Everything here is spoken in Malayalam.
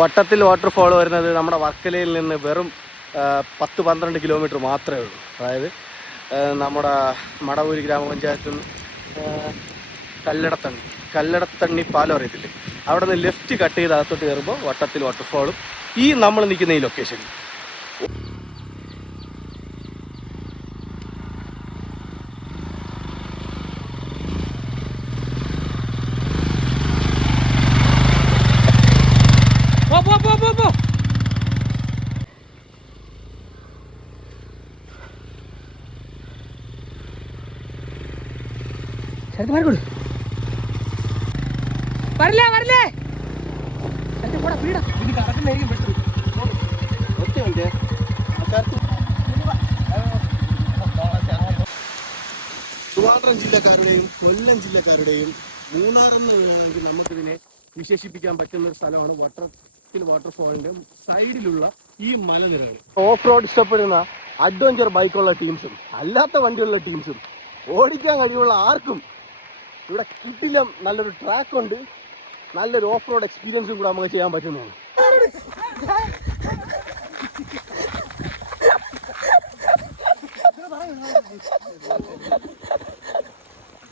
വട്ടത്തിൽ വാട്ടർഫോൾ വരുന്നത് നമ്മുടെ വർക്കലയിൽ നിന്ന് വെറും 10-12 കിലോമീറ്റർ മാത്രമേ ഉള്ളൂ. അതായത് നമ്മുടെ മടവൂര് ഗ്രാമപഞ്ചായത്തിൽ കല്ലടത്തണ്ണി പാലം അറിയത്തില്ലേ, അവിടെ നിന്ന് ലെഫ്റ്റ് കട്ട് ചെയ്ത് അകത്തോട്ട് കയറുമ്പോൾ വട്ടത്തിൽ വാട്ടർഫോളും ഈ നമ്മൾ നിൽക്കുന്ന ഈ ലൊക്കേഷനിൽ. ട്രിവാൻഡ്രം ജില്ലക്കാരുടെയും കൊല്ലം ജില്ലക്കാരുടെയും മൂന്നാറെന്ന് വേണമെങ്കിൽ നമുക്കിതിനെ വിശേഷിപ്പിക്കാൻ പറ്റുന്ന ഒരു സ്ഥലമാണ് വട്ടത്തിൽ വാട്ടർഫോളിന്റെ സൈഡിലുള്ള ഈ മലനിരകൾ. ഓഫ് റോഡ് ഇഷ്ടപ്പെടുന്ന അഡ്വഞ്ചർ ബൈക്കുള്ള ടീംസും അല്ലാത്ത വണ്ടിയുള്ള ടീംസും ഓടിക്കാൻ കഴിവുള്ള ആർക്കും ഇവിടെ കിട്ടിലും നല്ലൊരു ട്രാക്ക് ഉണ്ട്, നല്ലൊരു ഓഫ് റോഡ് എക്സ്പീരിയൻസും കൂടെ നമുക്ക് ചെയ്യാൻ പറ്റുന്നതാണ്.